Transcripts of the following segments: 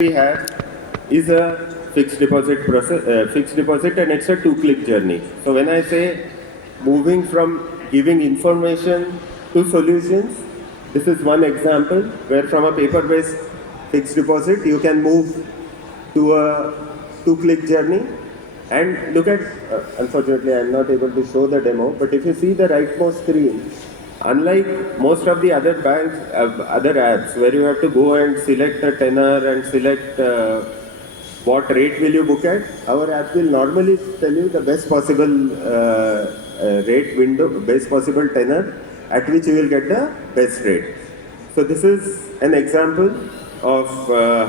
we have is a fixed deposit process, fixed deposit, and it's a two-click journey. So when I say moving from giving information to solutions, this is one example where from a paper-based fixed deposit you can move to a two-click journey. And look at, unfortunately I'm not able to show the demo, but if you see the rightmost screen, unlike most of the other banks, other apps where you have to go and select a tenor and select what rate will you book at, our app will normally tell you the best possible rate window, best possible tenor at which you will get the best rate. So this is an example of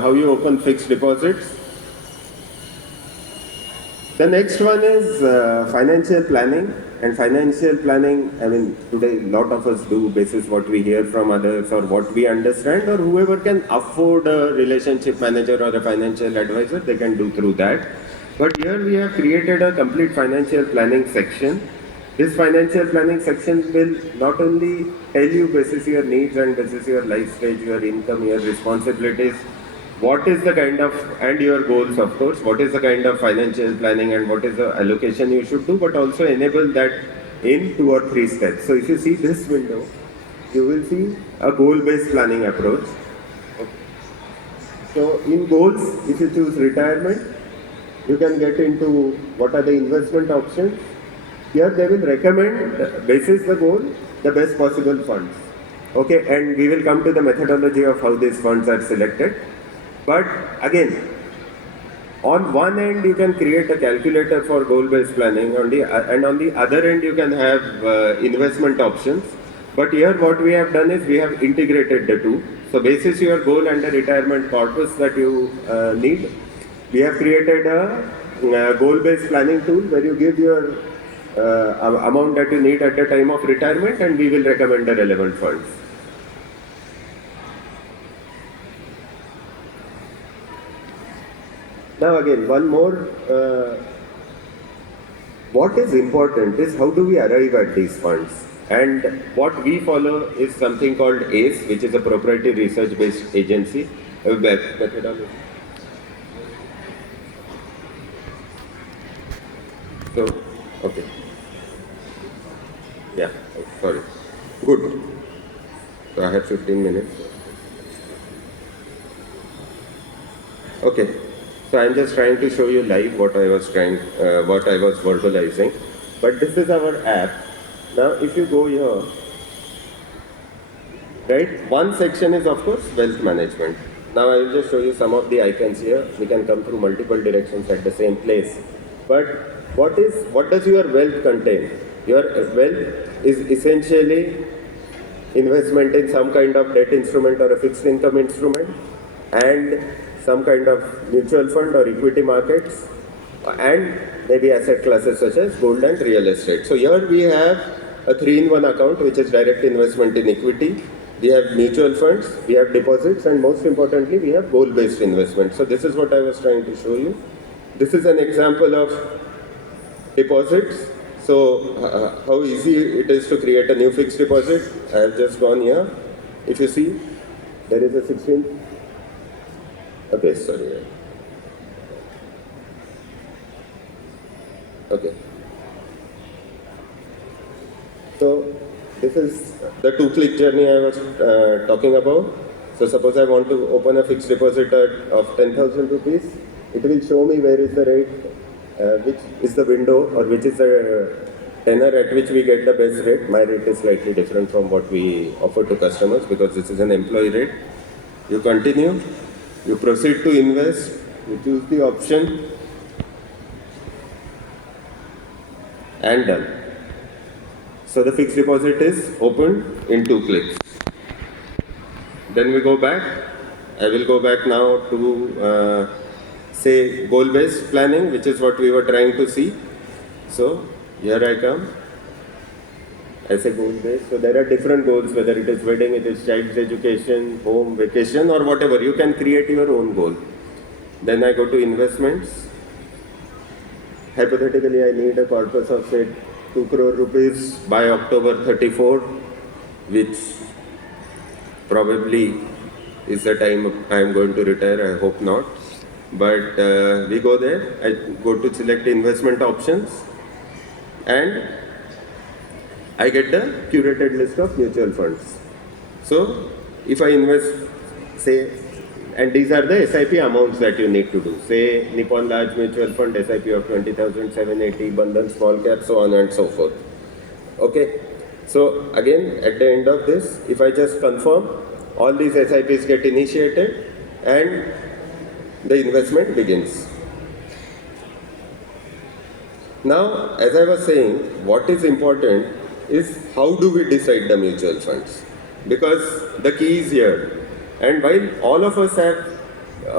how you open fixed deposits. The next one is financial planning. And financial planning, I mean, today a lot of us do basis what we hear from others or what we understand, or whoever can afford a relationship manager or a financial advisor, they can do through that. But here we have created a complete financial planning section. This financial planning section will not only tell you basis your needs and basis your life stage, your income, your responsibilities, what is the kind of, and your goals of course, what is the kind of financial planning and what is the allocation you should do, but also enable that in 2 or 3 steps. So if you see this window, you will see a goal-based planning approach. Okay. So in goals, if you choose retirement, you can get into what are the investment options. Here they will recommend, basis the goal, the best possible funds. Okay, and we will come to the methodology of how these funds are selected. But again, on one end you can create a calculator for goal-based planning, and on the other end you can have investment options. But here what we have done is we have integrated the two. So basis your goal and the retirement corpus that you need, we have created a goal-based planning tool where you give your amount that you need at the time of retirement, and we will recommend the relevant funds. Now again, one more, what is important is how do we arrive at these funds? And what we follow is something called ACE, which is a proprietary research-based agency, methodology. So, okay. Yeah, sorry. Good. So I have 15 minutes. Okay. So I'm just trying to show you live what I was verbalizing. But this is our app. Now if you go here, right, one section is of course wealth management. Now I will just show you some of the icons here. We can come through multiple directions at the same place. But what does your wealth contain? Your wealth is essentially investment in some kind of debt instrument or a fixed income instrument, and some kind of mutual fund or equity markets, and maybe asset classes such as gold and real estate. So here we have a 3-in-1 account, which is direct investment in equity. We have mutual funds, we have deposits, and most importantly, we have goal-based investment. So this is what I was trying to show you. This is an example of deposits. So how easy it is to create a new fixed deposit. I have just gone here. If you see, there is a 16. Okay, sorry. Okay. So this is the two-click journey I was talking about. So suppose I want to open a fixed deposit of 10,000 rupees. It will show me where is the rate, which is the window, or which is the tenor at which we get the best rate. My rate is slightly different from what we offer to customers because this is an employee rate. You continue. You proceed to invest, you choose the option, and done. So the fixed deposit is opened in 2 clicks. Then we go back. I will go back now to say goal-based planning, which is what we were trying to see. So here I come. I say goal-based. So there are different goals, whether it is wedding, it is child's education, home, vacation, or whatever. You can create your own goal. Then I go to investments. Hypothetically, I need a corpus of say 2 crore rupees by October 34, which probably is the time I am going to retire. I hope not. But we go there, I go to select investment options, and I get the curated list of mutual funds. So if I invest, say, and these are the SIP amounts that you need to do. Say Nippon Large Mutual Fund SIP of 20,780, Bandhan Small Cap, so on and so forth. Okay. So again, at the end of this, if I just confirm, all these SIPs get initiated and the investment begins. Now, as I was saying, what is important is how do we decide the mutual funds? Because the key is here. And while all of us have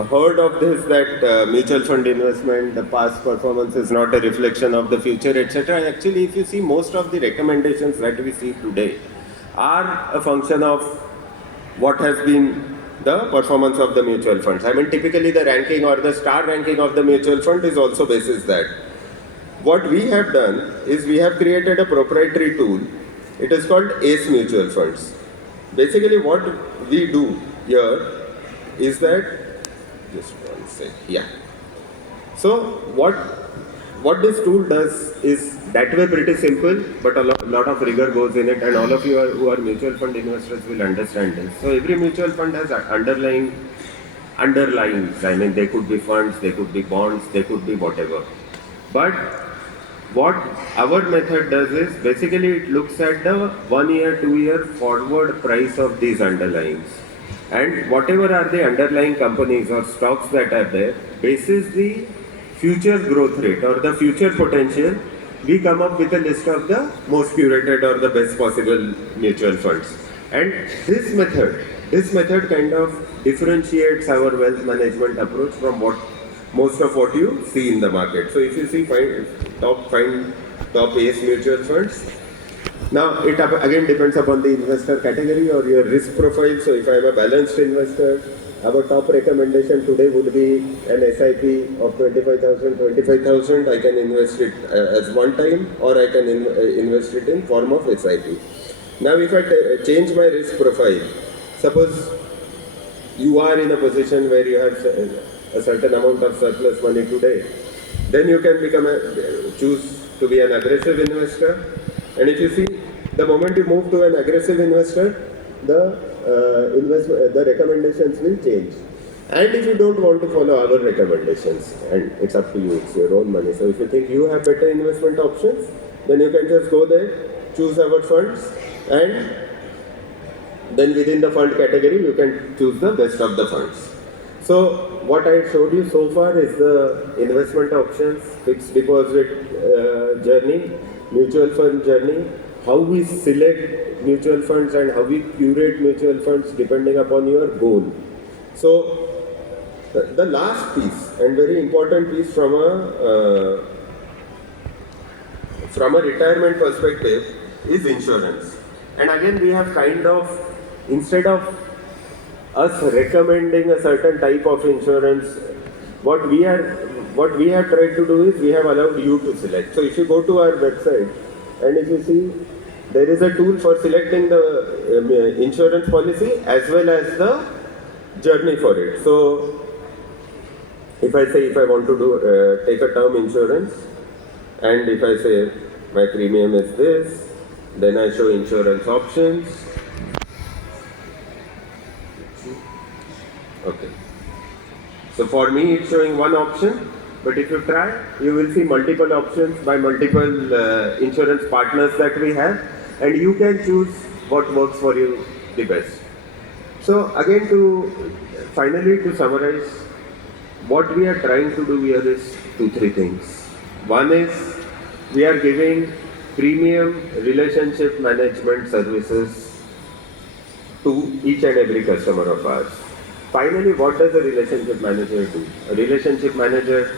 heard of this, that mutual fund investment, the past performance is not a reflection of the future, etc. Actually, if you see, most of the recommendations that we see today are a function of what has been the performance of the mutual funds. I mean, typically the ranking or the star ranking of the mutual fund is also basis that. What we have done is we have created a proprietary tool. It is called ACE Mutual Funds. Basically, what we do here is that, just one sec, yeah. So what this tool does is that way pretty simple, but a lot of rigor goes in it, and all of you who are mutual fund investors will understand this. So every mutual fund has underlyings. I mean, they could be funds, they could be bonds, they could be whatever. But what our method does is basically it looks at the 1 year, 2 year forward price of these underlyings. And whatever are the underlying companies or stocks that are there, basis the future growth rate or the future potential, we come up with a list of the most curated or the best possible mutual funds. And this method kind of differentiates our wealth management approach from most of what you see in the market. So if you see top ACE mutual funds. Now it again depends upon the investor category or your risk profile. So if I am a balanced investor, our top recommendation today would be an SIP of 25,000. I can invest it as one time, or I can invest it in form of SIP. Now if I change my risk profile, suppose you are in a position where you have a certain amount of surplus money today, then you can choose to be an aggressive investor. And if you see, the moment you move to an aggressive investor, the recommendations will change. And if you don't want to follow our recommendations, and it's up to you, it's your own money. So if you think you have better investment options, then you can just go there, choose our funds, and then within the fund category, you can choose the best of the funds. So what I showed you so far is the investment options, fixed deposit journey, mutual fund journey, how we select mutual funds and how we curate mutual funds depending upon your goal. So the last piece and very important piece from a retirement perspective is insurance. And again, we have kind of, instead of us recommending a certain type of insurance, what we have tried to do is we have allowed you to select. So if you go to our website and if you see, there is a tool for selecting the insurance policy as well as the journey for it. So if I say if I want to take a term insurance, and if I say my premium is this, then I show insurance options. Okay. So for me, it's showing one option, but if you try, you will see multiple options by multiple insurance partners that we have, and you can choose what works for you the best. So again, finally to summarize, what we are trying to do here is 2-3 things. One is we are giving premium relationship management services to each and every customer of ours. Finally, what does a relationship manager do? A relationship manager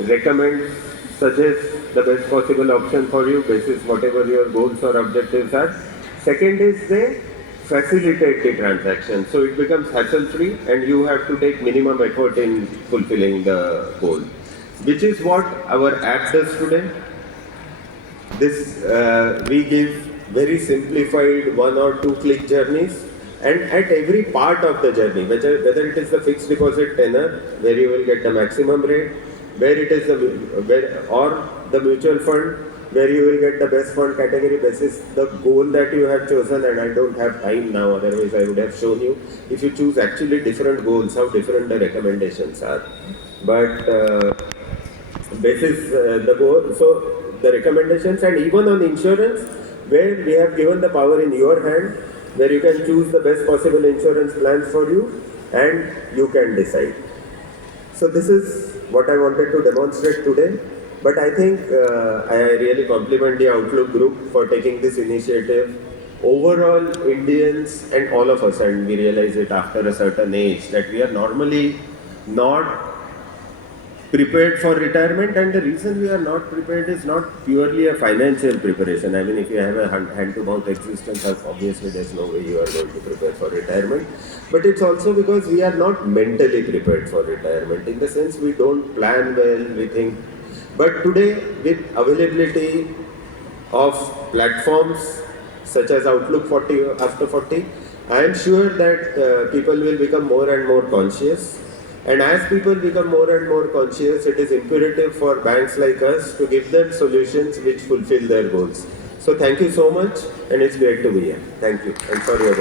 recommends, suggests the best possible option for you basis whatever your goals or objectives are. Second is they facilitate the transaction. So it becomes hassle-free and you have to take minimum effort in fulfilling the goal, which is what our app does today. This we give very simplified 1 or 2 click journeys, And at every part of the journey, whether it is the fixed deposit tenor, where you will get the maximum rate, where it is or the mutual fund, where you will get the best fund category basis the goal that you have chosen. And I don't have time now, otherwise I would have shown you. If you choose actually different goals, how different the recommendations are. But basis the goal, so the recommendations, and even on insurance, where we have given the power in your hand, where you can choose the best possible insurance plans for you, and you can decide. So this is what I wanted to demonstrate today. But I think I really compliment the Outlook group for taking this initiative. Overall, Indians and all of us, and we realize it after a certain age, that we are normally not prepared for retirement, and the reason we are not prepared is not purely a financial preparation. I mean, if you have a hand-to-mouth existence, obviously there's no way you are going to prepare for retirement. But it's also because we are not mentally prepared for retirement. In the sense, we don't plan well, we think. But today, with availability of platforms such as Outlook 40 after 40, I am sure that people will become more and more conscious. And as people become more and more conscious, it is imperative for banks like us to give them solutions which fulfill their goals. So thank you so much, and it's great to be here. Thank you. And sorry about